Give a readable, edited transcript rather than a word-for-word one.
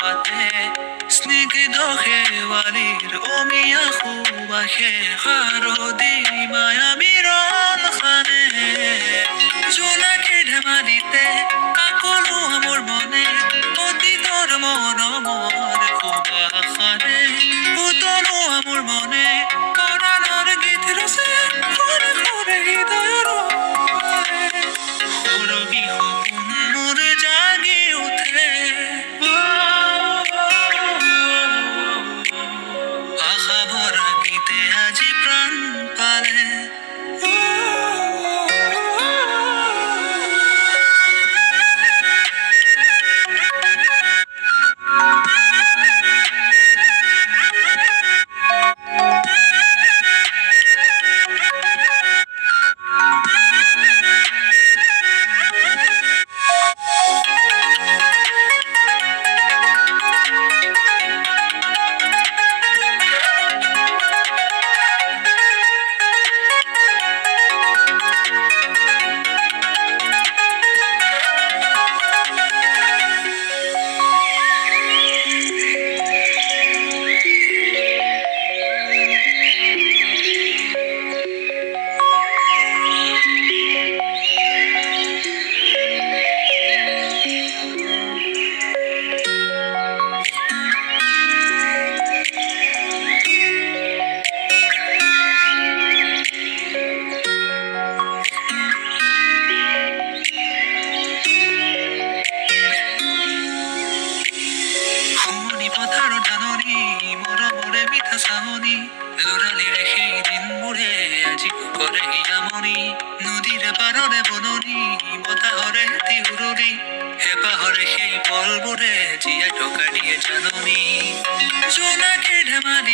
পাতে স্নিগ্ধ শেৱালিৰ অমিয়া সুবাসে শাৰদী মায়া মিৰণ খানে জোনাকীৰ ধেমালিতে সকলো মোৰ মনে অতীতৰ মৰমৰ সুবাসনে উতলো মোৰ মনে কৰাণৰ গীত ৰচে সৰে সৰে হৃদয়ৰ সৰগী সপোন মোৰ জাগি উঠে আশা ভৰা গীতে আজি প্ৰাণ পালে শুৱনি পথাৰৰ ধাননি মৰমৰে মিঠা চাৱনি লৰালিৰে সেই দিনবোৰে আজি কৰে হিয়ামনি নদীৰে পাৰৰে বননি বতাহৰে তিউৰৰি হেঁপাহৰে সেই পলবোৰে জীয়াই থকা দিয়ে জাননী জোনাকীৰ ধেমালি